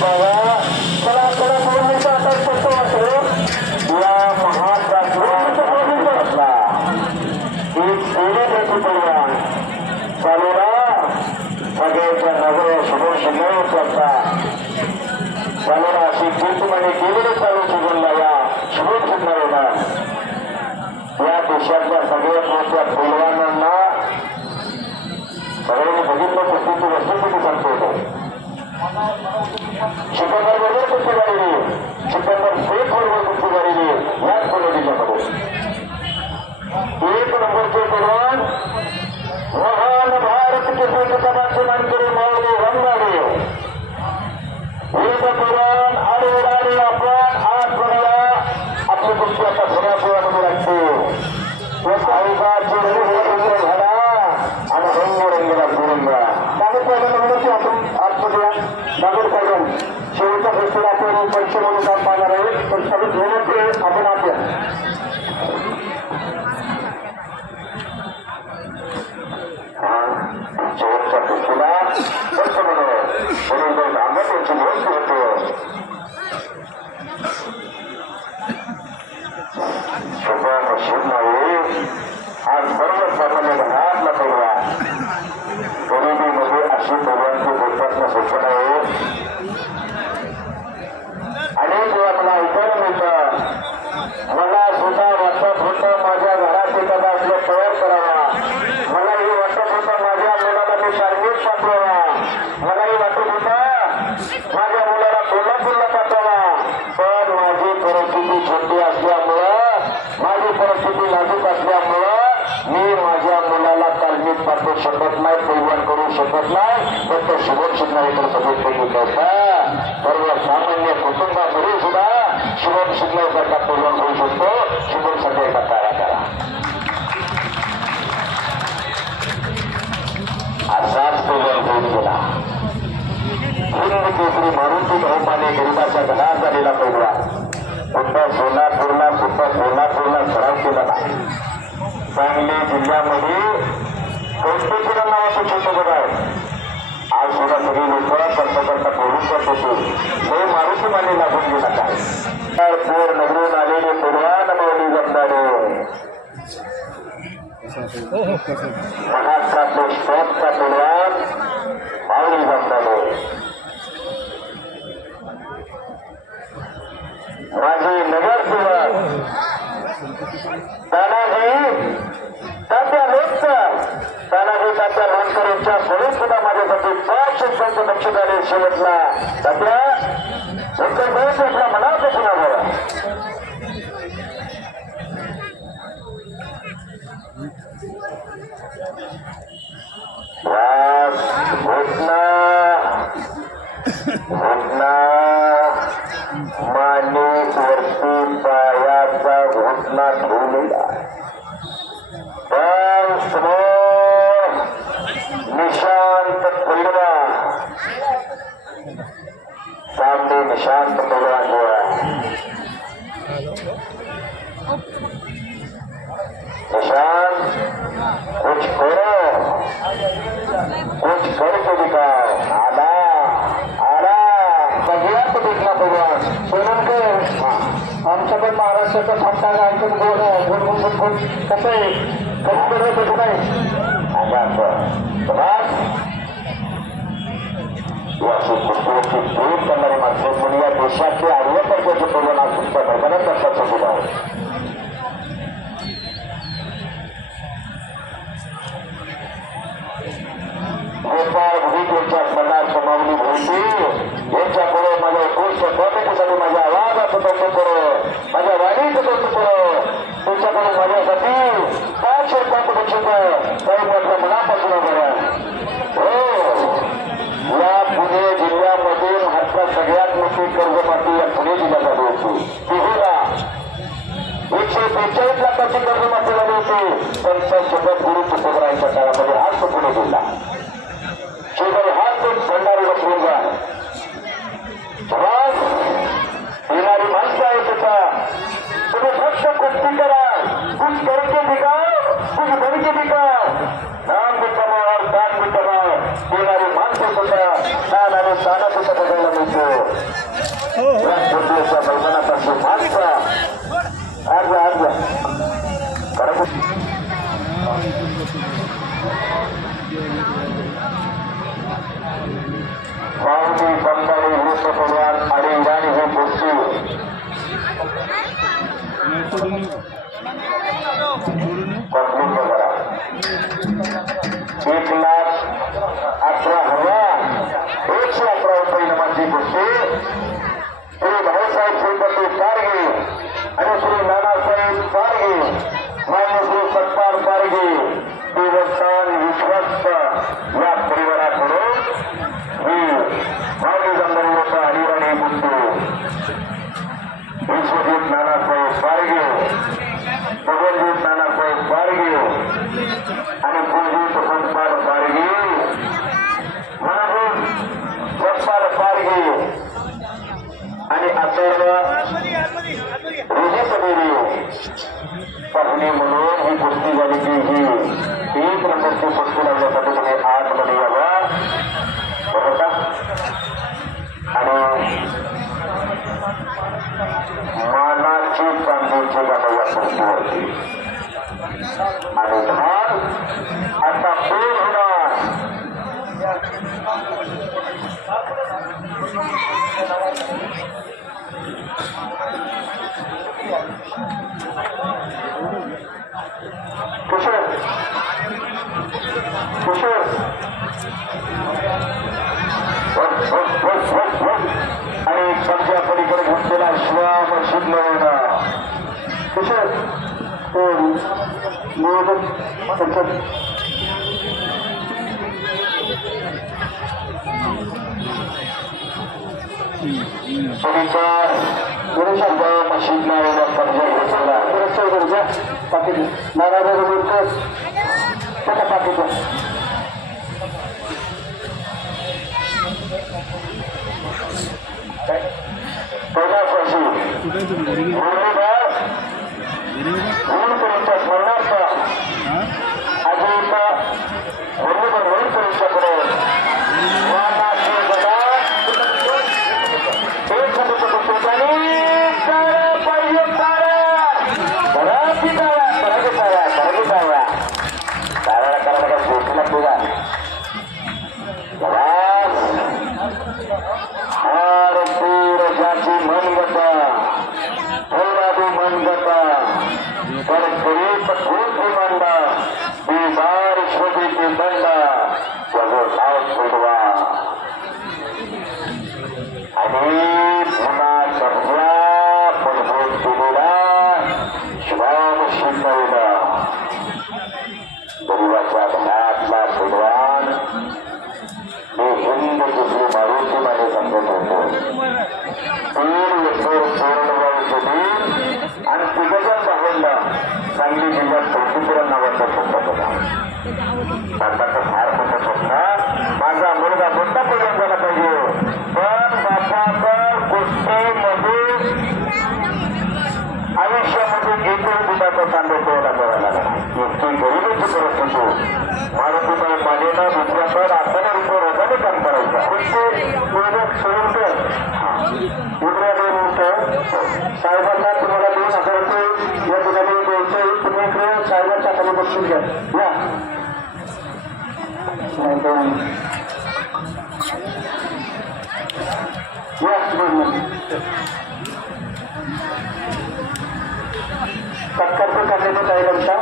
बघा मला थोडा बोलण्याचा आता स्पष्ट वाटतो या महाराष्ट्रातला एक सेवे द्यायची परिमाण चालूला सगळ्यांच्या नजर समोर समोर करता चालूला अशी कीर्तमाने केलेले चालू शिकवला या समोर शिकणार होणार या देशातल्या सगळ्यात मोठ्या पैलवानांना सगळ्यांनी बघितलं कुस्तीची वस्तुस्थिती सांगतो होतो चिकनवर बरोबर कुस्ती गाडीली चिकनवर सेफ बरोबर कुस्ती गाडीली याच पद्धतीच्यामध्ये एक नंबरचे पैलवान महान भारत केसरीच्या माध्यमांकडे माऊली रंगादेव एक पैलवान आडे आपण आज करूया आपली कुस्ती आता थोड्यापुरामध्ये लागते झाला आणि रंगरंगीला तिरंगा नागपूर पाहिजे आपण आज करूया नागपूर पाहिजे शेवटच्या गोष्टीला आपण परीक्षा म्हणून काम पाहणार आहे पण सगळं घेण्याचे आपण आपल्या शेवटच्या गोष्टीला परीक्षा म्हणून आंबट यांची गोष्ट होतो सोपा मशीन नाही आज सर्वसामान्य घरातला परिवार गरिबीमध्ये अशी परिवारांची गोष्टातनं सोपं आहे अनेक वेळा मला ऐकायला मिळतं मला सुद्धा वाटत होतं माझ्या घरात एखादा आपलं तयार करावा मलाही वाटत होतं माझ्या मुलाला मी शाळेत पाठवावा मलाही वाटत होतं माझ्या मुलाला कोल्हापूरला पाठवावा पण माझी परिस्थिती छोटी असल्यामुळं माझी परिस्थिती नाजूक असल्यामुळं मी माझ्या मुलाला तालमीत पाठवू शकत नाही परिवहन करू शकत नाही तर तो शुभम शिकणारीकडे सगळं होता सर्वसामान्य कुटुंबामध्ये सुद्धा शुभम शिकण्यासारखा परिवहन होऊ शकतो शुभम सगळ्याचा काळा करा असाच परिवहन होऊन गेला हिंद केसरी मारुती बहुमाने गरिबाच्या घरात झालेला परिवार कुठं सोलापूरला सराव केला नाही सांगली जिल्ह्यामध्ये कौस्तुपुरा नावाचं छोटं बघ आहे आज सुद्धा सगळी लोक करता बोलून करत होतो हे मारुती माने लागून गेला काय पूर नगरून आलेले परिवार माऊली जमणारे महाराष्ट्रातले स्टॉपचा परिवार माऊली जमणारे माझे नगरसेवक तानाजी तात्या लोणकरांच्या सगळे सुद्धा माझ्यासाठी 5 शब्दांचं बक्षीस आले शेवटला तात्या लोणकर मनापासून आभार घटना माणूस वरती पायाचा घोषणा ठेवलेला पण समोर निशांत पहिला सामने निशांत पहिला हुआ निशांत कुछ करो कुछ करके दिखाओ आला सगळ्यात भेटला भगवान सोनमकर आमच्या पण महाराष्ट्राचा सामना ऐकून गोड कसं आहे कसं नाही पुस्तकाची दूर करणारी माणसं पण या देशाचे आर्य वर्गाचे प्रधान आज तुमच्या मैदानात लक्षात समोर आहे गोपाळ भूमिक यांच्या स्मरणार्थ माऊली भोवती यांच्यापुढे माझ्या गोष्ट करण्यासाठी माझ्या आवाजाचं कौतुक करो माझ्या वाणीचं कौतुक करो तुमच्याकडे माझ्यासाठी 5 रुपयाचं बक्षीस काही म्हटलं मनापासून बघा हो या पुणे जिल्ह्यामध्ये महाराष्ट्रात सगळ्यात मोठी कर्जमाफी या पुणे जिल्ह्यात होती 145 लाखाची कर्जमाफी झाली होती पण सोबत गुरु तुकोबरायांच्या काळामध्ये आज तो पुणे जिल्हा शेजारी हात तो भंडारी बसवून जा येणारी माणसं आहे त्याचा तुम्ही फक्त कुस्ती करा कुछ करके दिखाओ कुछ बनके दिखाओ नाम भी कमाओ दान भी कमाओ येणारी माणसं सुद्धा दान आणि दाना सुद्धा बघायला मिळतो या कुस्तीच्या मैदानाचा सुभाषचा अर्ज पावती बंदारी विरुद्ध पवार आणि इराणी ही कुस्ती 1,11,111 रुपये इनामाची कुस्ती श्री भाऊसाहेब श्रीपती पारगे आणि श्री नानासाहेब पारगे मान्य श्री सत्पाल पारगे देवस्थान विश्वस्त या परिवाराकडून ही भावनी जमण्याचा अनिवार्य कुस्ती विश्वजित नानासाहेब पारगे भगवंजीत नानासाहेब पारगे आणि कुलजीत सत्पाल पारगे मनोज सत्पाल पारगे आणि अथर्व रुजिपदेवी पाहुणे म्हणून ही कुस्ती झाली की ही 1 नंबरची कुस्ती लागण्यासाठी तुम्ही आतमध्ये यावा बरोबर आणि मानाची चांदीची गाणं या कुस्तीवरती आणि धान आता पूर्ण होणार किशोर आणि पंजा पलीकडे घेतलेला श्वाम शिकलेला किशोर पाकिट कैलासवासी मुरलीधर स्मरणार्थ अजित मुरलीधर मुरलीधरच्याकडे वानाची गदा एक ठिकाणी पाहिजे करायला गोष्टीला तुझा हार पूर जाती मनगत थोरादी मनगत पण गरीब खूप मंड बेदार शोधीची दंड त्याचं नाव सोडवा आणि पुन्हा चर्चा पडबोध केलेला श्वाम शिकवला गरीबाच्या घरातला सुडवान मी हिंद दुसरी मारुती माझे समजत होतो आणि तिघजण भावंड सांगली जिल्ह्यात चौकीपुरा नावाचा स्वप्न होता बापाचं फार मोठं स्वप्न माझा मुलगा मोठा प्रयोग झाला पाहिजे पण बापाचं गोष्टीमध्ये आयुष्यामध्ये एकही दुधाचा तांदूळ पोहायला मिळाला इतकी गरीबीची परिस्थिती मारुतीबाई मानेनं दुसऱ्याकडे 18 रुपये रोजाने काम करायचं सोडून तर उद्या 2 मिनिटं साहेबांना तुम्हाला 2,000 रुपये या ठिकाणी द्यायचे तुम्ही इकडे साहेबांच्या खाली बसून घ्या या तत्काळ काढलेले साहेबांचा